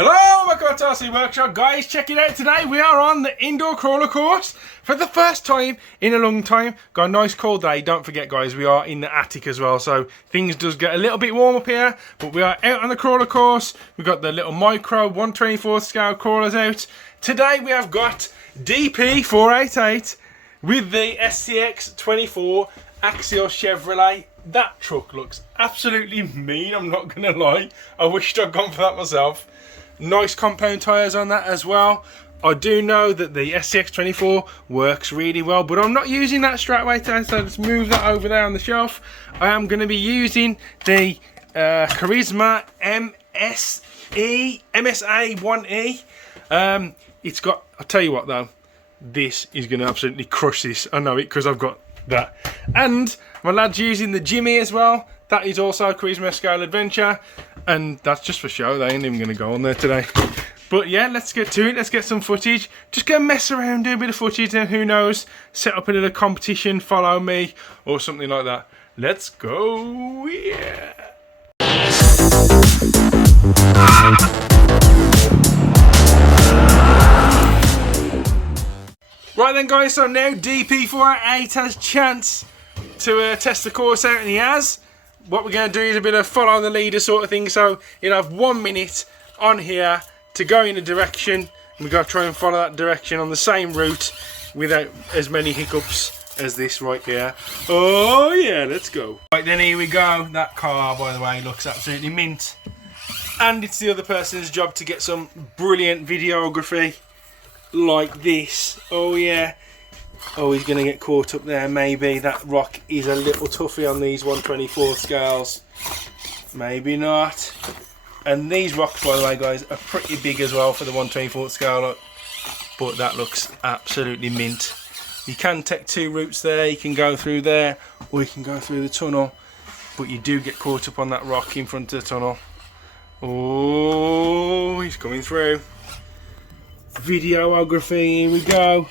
Hello, welcome to RC Workshop. Guys, check it out today. We are on the indoor crawler course for the first time in a long time. Got a nice cold day. Don't forget, guys, we are in the attic as well, so things does get a little bit warm up here, but we are out on the crawler course. We've got the little micro 1/24 scale crawlers out. Today we have got DP488 with the SCX24 Axial Chevrolet. That truck looks absolutely mean, I'm not gonna lie. I wished I'd gone for that myself. Nice compound tyres on that as well. I do know that the SCX24 works really well, but I'm not using that straight away today, so let's move that over there on the shelf. I am going to be using the Charisma MSA1E. It's got, I'll tell you what though, this is going to absolutely crush this. I know it because I've got that. And my lad's using the Jimny as well. That is also a Charisma Scale Adventure. And that's just for show, they ain't even going to go on there today. But yeah, let's get to it, let's get some footage. Just go mess around, do a bit of footage, and who knows, set up a little competition, follow me, or something like that. Let's go, yeah. Right then guys, so now DP488 has chance to test the course out, and he has. What we're going to do is a bit of follow the leader sort of thing, so you'll have 1 minute on here to go in a direction, and we've got to try and follow that direction on the same route without as many hiccups as this right here. Oh yeah, let's go. Right then, here we go. That car, by the way, looks absolutely mint, and it's the other person's job to get some brilliant videography like this. Oh yeah. Oh, he's going to get caught up there, maybe. That rock is a little toughy on these 1/24 scales. Maybe not. And these rocks, by the way, guys, are pretty big as well for the 1/24 scale. Look. But that looks absolutely mint. You can take 2 routes there. You can go through there, or you can go through the tunnel. But you do get caught up on that rock in front of the tunnel. Oh, he's coming through. Videography, here we go.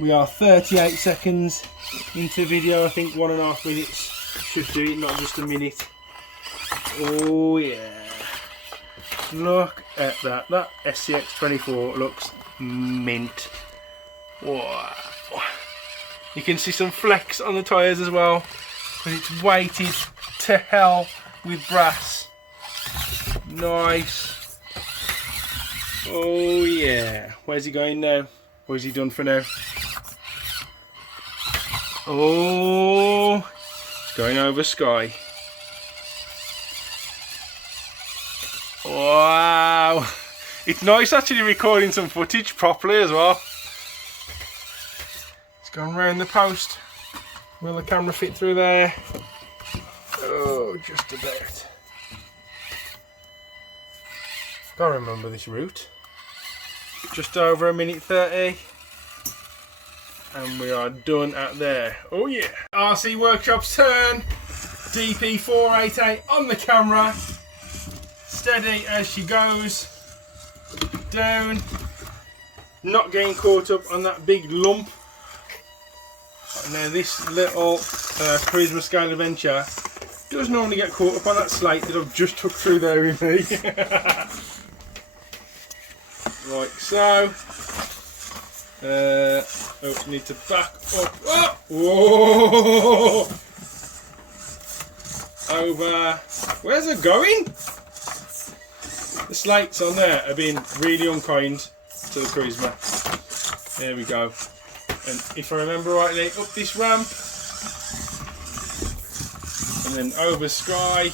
We are 38 seconds into video. I think 1.5 minutes should do it, not just a minute. Oh yeah. Look at that. That SCX24 looks mint. Wow. You can see some flex on the tyres as well, but it's weighted to hell with brass. Nice. Oh yeah. Where's he going now? Or is he done for now? Oh, it's going over Sky. Wow. It's nice actually recording some footage properly as well. It's gone round the post. Will the camera fit through there? Oh, just about. Gotta remember this route. Just over 1:30. And we are done at there. Oh yeah. RC Workshop's turn. DP488 on the camera. Steady as she goes. Down. Not getting caught up on that big lump. And now this little Charisma Scale Adventure does normally get caught up on that slate that I've just took through there with me. Like so. Oh, need to back up. Oh! Whoa! Over. Where's it going? The slates on there have been really unkind to the Charisma. There we go. And if I remember rightly, up this ramp. And then over Sky.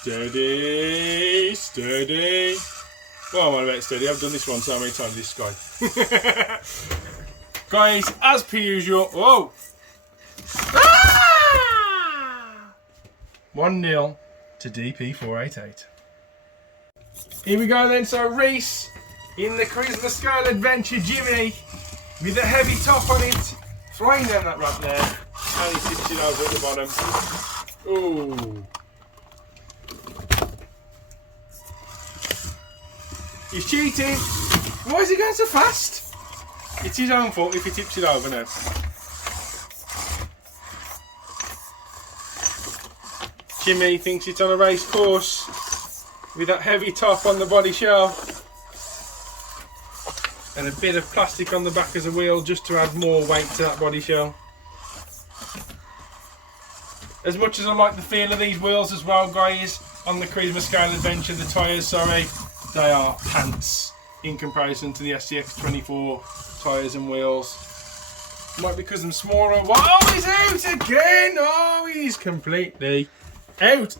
Steady, steady. Well, I'm on about steady. I've done this one so many times, this guy. Guys, as per usual. Whoa! Ah! 1-0 to DP488. Here we go then. So Reese in the Charisma Scale Adventure Jimny with a heavy top on it, flying down that ramp there, and he tips it over at the bottom. Ooh. He's cheating. Why is he going so fast? It's his own fault if he tips it over now. Jimmy thinks it's on a race course with that heavy top on the body shell and a bit of plastic on the back as a wheel just to add more weight to that body shell. As much as I like the feel of these wheels as well, guys, on the Christmas Scale Adventure, the tyres, sorry, they are pants in comparison to the SCX24 tyres and wheels. Might be because I'm smaller. Whoa, he's out again! Oh, he's completely out.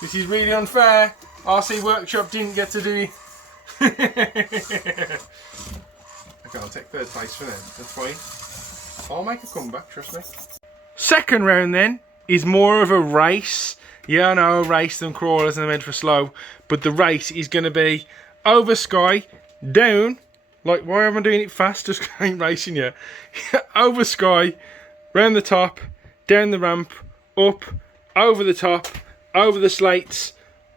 This is really unfair. RC Workshop didn't get to do. Okay, I'll take third place for them. That's fine. I'll make a comeback, trust me. Second round then is more of a race. Yeah, I know, race them crawlers and they're meant for slow. But the race is going to be over sky, down. Like, why am I doing it fast? Just ain't racing yet. Over sky, round the top, down the ramp, up, over the top, over the slates,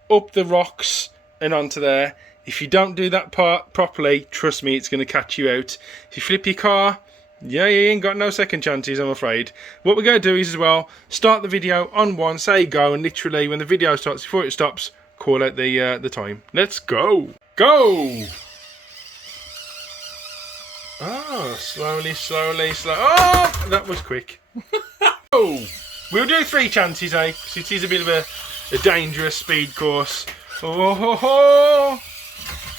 up the rocks, and onto there. If you don't do that part properly, trust me, it's going to catch you out. If you flip your car, yeah, you ain't got no second chances, I'm afraid. What we're going to do is as well, start the video on one, say go, and literally when the video starts, before it stops, call out the time. Let's go. Go! Oh, slowly. Oh, that was quick. Oh, we'll do 3 chances, eh? Because it is a bit of a dangerous speed course. Oh,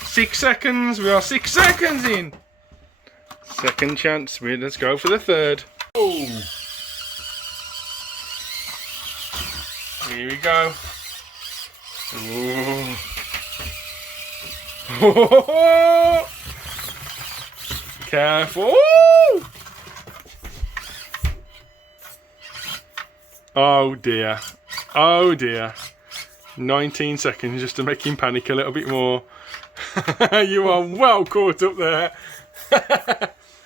6 seconds. We are 6 seconds in. Second chance. Let's go for the third. Oh, here we go. Oh. Careful. Oh dear. Oh dear. 19 seconds just to make him panic a little bit more. You are well caught up there.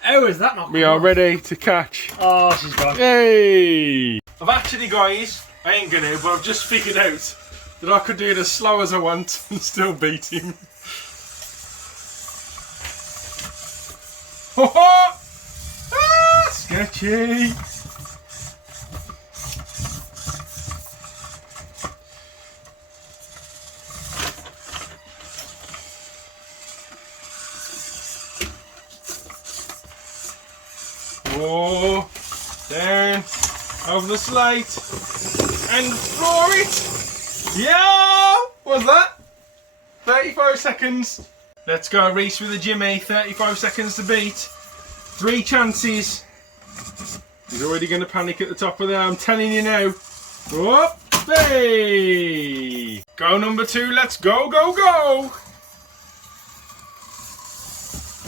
How is that not? We are ready to catch. Oh, she's gone. Hey! I've actually, guys, I ain't gonna, but I've just figured out that I could do it as slow as I want and still beat him. Ah, sketchy. Oh, down over the slate and floor it. Yeah, what's that? 35 seconds. Let's go, Reese with the Jimmy. 35 seconds to beat. 3 chances. He's already going to panic at the top of there. I'm telling you now. Whoop, hey! Go number 2. Let's go, go, go.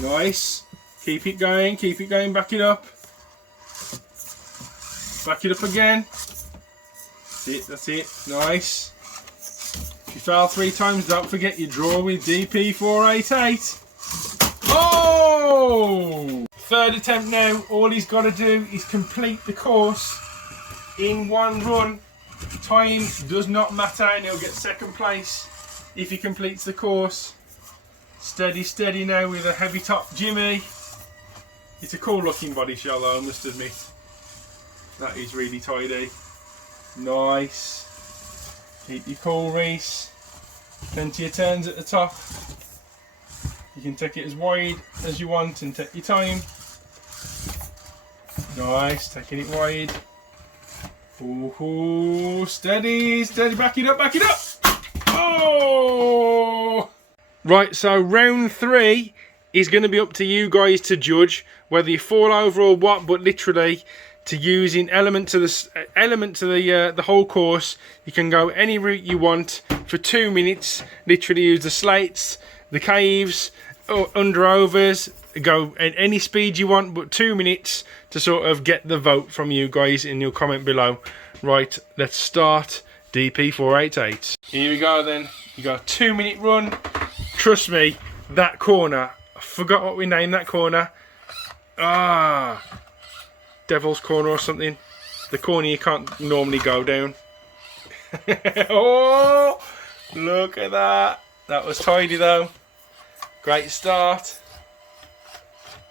Nice. Keep it going. Keep it going. Back it up. Back it up again. That's it. That's it. Nice. If you fail 3 times, don't forget you draw with DP488. Oh! Third attempt now. All he's got to do is complete the course in 1 run. Time does not matter, and he'll get second place if he completes the course. Steady, steady now with a heavy top Jimmy. It's a cool looking body shell though, I must admit. That is really tidy. Nice. Keep your cool, Reese. Plenty of turns at the top. You can take it as wide as you want and take your time. Nice, taking it wide. Ooh, steady, steady, back it up, back it up! Oh! Right, so round 3 is going to be up to you guys to judge whether you fall over or what, but literally to use in element to the whole course. You can go any route you want for 2 minutes. Literally use the slates, the caves, under overs. Go at any speed you want, but 2 minutes to sort of get the vote from you guys in your comment below. Right, let's start DP488. Here we go then. You got a 2 minute run. Trust me, that corner, I forgot what we named that corner. Devil's Corner or something. The corner you can't normally go down. Oh, look at that. That was tidy though. Great start.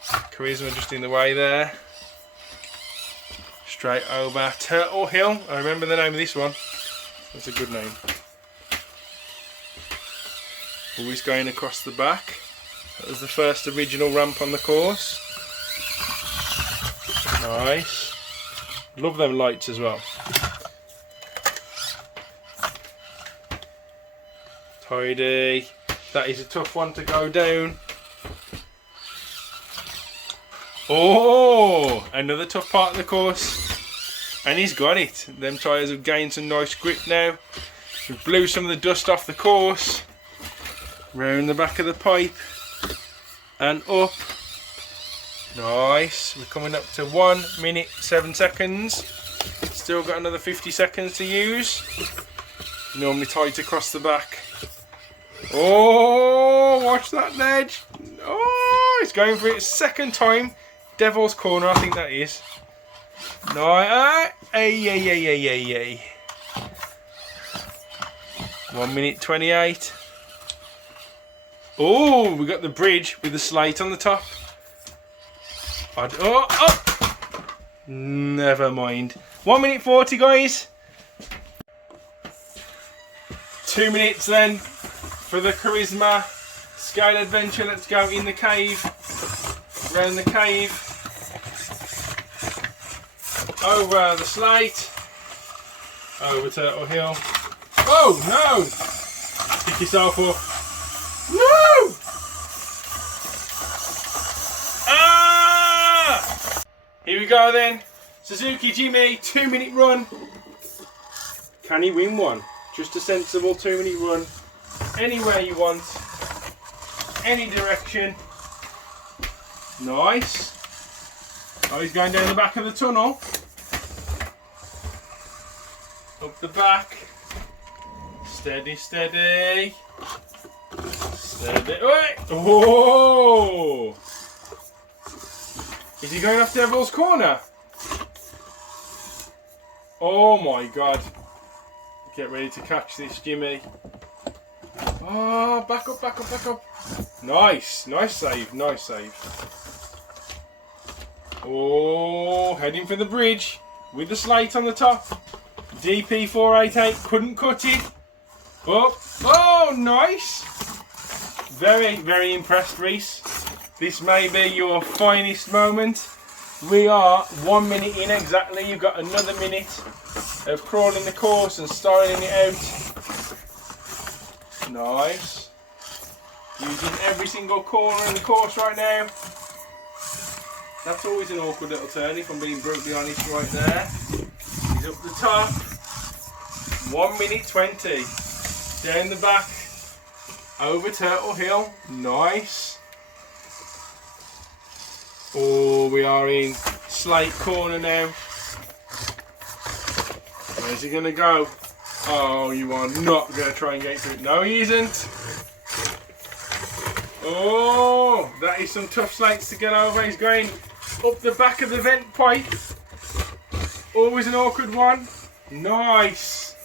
Charisma just in the way there. Straight over Turtle Hill. I remember the name of this one. That's a good name. Always going across the back. That was the first original ramp on the course. Nice. Love them lights as well. Tidy. That is a tough one to go down. Oh, another tough part of the course. And he's got it. Them tyres have gained some nice grip now. We blew some of the dust off the course. Round the back of the pipe. And up. Nice. We're coming up to 1 minute 7 seconds. Still got another 50 seconds to use. Normally tight across the back. Oh, watch that ledge. Oh, he's going for it second time. Devil's Corner, I think that is. Nice. Ay. 1 minute 28. Oh, we got the bridge with the slate on the top. Oh! Never mind. 1 minute 40, guys. 2 minutes then for the Charisma Scale Adventure. Let's go in the cave. Round the cave. Over the slate. Over Turtle Hill. Oh no! Pick yourself up. No! Ah! Here we go then. Suzuki Jimny, 2 minute run. Can he win one? Just a sensible 2 minute run. Anywhere you want. Any direction. Nice. Oh, he's going down the back of the tunnel. Up the back. Steady. Steady. Oh! Is he going off Devil's Corner? Oh my god. Get ready to catch this, Jimmy. Oh, back up. Nice save. Oh, heading for the bridge with the slate on the top. DP488 couldn't cut it. Oh, nice. Very impressed, Reese. This may be your finest moment. We are 1 minute in exactly. You've got another minute of crawling the course and styling it out. Nice. Using every single corner in the course right now. That's always an awkward little turn, if I'm being brutally honest, right there. He's up the top. 1 minute 20. Down the back. Over Turtle Hill. Nice. Oh, we are in Slate Corner now. Where's he going to go? Oh, you are not going to try and get through it. No, he isn't. Oh, that is some tough slates to get over. He's going up the back of the vent pipe. Always an awkward one. Nice.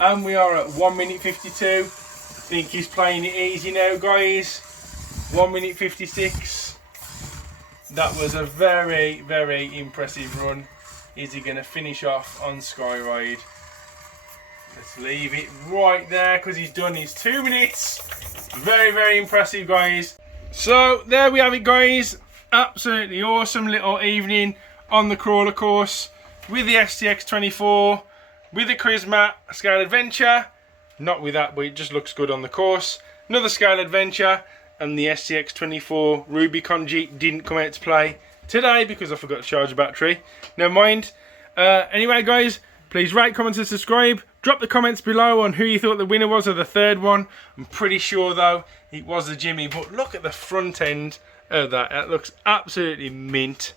And we are at 1 minute 52. I think he's playing it easy now, guys. 1 minute 56. That was a very impressive run. Is he going to finish off on Skyride? Let's leave it right there because he's done his 2 minutes. Very impressive, guys. So there we have it, guys. Absolutely awesome little evening on the crawler course with the STX24, with the Charisma Scale Adventure. Not with that, but it just looks good on the course. Another Scale Adventure, and the STX24 Rubicon Jeep didn't come out to play today because I forgot to charge the battery. Never mind. Anyway, guys, please rate, comment and subscribe. Drop the comments below on who you thought the winner was of the third one. I'm pretty sure though it was the Jimmy, but look at the front end of that. It looks absolutely mint.